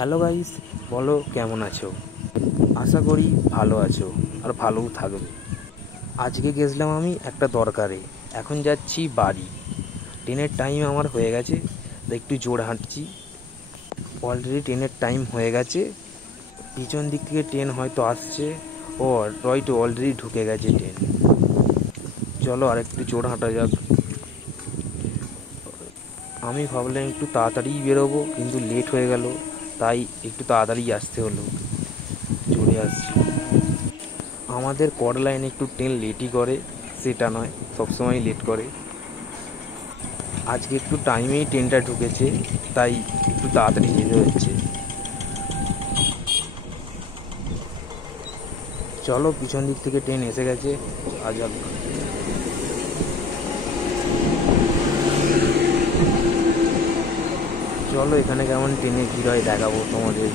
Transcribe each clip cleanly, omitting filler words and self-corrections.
Hello guys, বলো কেমন আছো? আশা করি ভালো আছো আর ভালোও থাকবে। আজকে গেছিলাম আমি একটা দরকারে, এখন যাচ্ছি বাড়ি। ট্রেনের টাইম আমার হয়ে গেছে, তো একটু জোর হাঁটছি। অলরেডি ট্রেনের টাইম হয়ে গেছে, পিছন দিক থেকে ট্রেন হয়তো আসছে। ও হয়তো অলরেডি ঢুকে গেছে ট্রেন। চলো আর একটু জোর হাঁটা যাক। আমি ভাবলাম একটু তাড়াতাড়িই বেরোবো, কিন্তু লেট হয়ে গেল, তাই একটু তাড়াতাড়ি আসতে হলো। চলে আসছি। আমাদের কড লাইনে একটু ট্রেন লেটই করে, সেটা নয়, সবসময় লেট করে। আজকে একটু টাইমেই ট্রেনটা ঢুকেছে, তাই একটু তাড়াতাড়ি যেতে হচ্ছে। চলো, পিছন দিক থেকে ট্রেন এসে গেছে, আজাব। চলো এখানে কেমন ট্রেনে ভিড় হয় দেখাবো তোমাদের।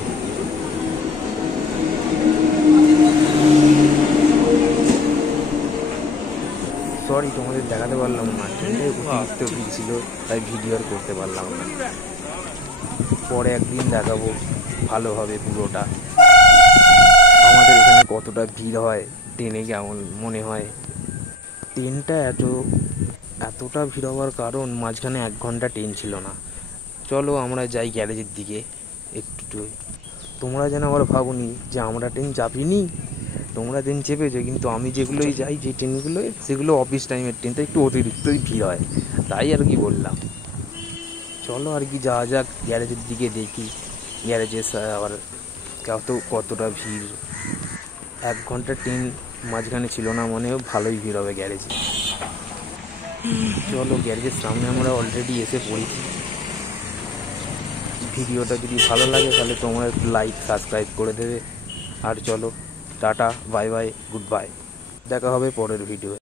সরি, তোমাদের দেখাতে পারলাম না, ট্রেনে অতিরিক্ত ভিড় ছিল, তাই ভিডিও আর করতে পারলাম না। পরে একদিন দেখাবো ভালোভাবে পুরোটা, আমাদের এখানে কতটা ভিড় হয়, ট্রেনে কেমন মনে হয়। ট্রেনটা এতটা ভিড় হওয়ার কারণ, মাঝখানে 1 ঘন্টা ট্রেন ছিল না। চলো আমরা যাই গ্যারেজের দিকে একটু। তোমরা যেন আবার ভাবনি যে আমরা ট্রেন চাপিনি, তোমরা ট্রেন চেপেছো, কিন্তু আমি যেগুলোই যাই, যে ট্রেনগুলোয়, সেগুলো অফিস টাইমের ট্রেনটা, একটু অতিরিক্তই ভিড় হয়, তাই আর কি বললাম। চলো আর কি যাওয়া যাক গ্যারেজের দিকে, দেখি গ্যারেজে আবার কতটা ভিড়। 1 ঘন্টা ট্রেন মাঝখানে ছিল না, মনেও ভালোই ভিড় হবে গ্যারেজে। চলো, গ্যারেজের সামনে আমরা অলরেডি এসে পড়েছি। ভিডিওটা যদি ভালো লাগে তাহলে তোমরা একটু লাইক সাবস্ক্রাইব করে দেবে। আর চলো, tata, bye bye, good bye, দেখা হবে পরের ভিডিও।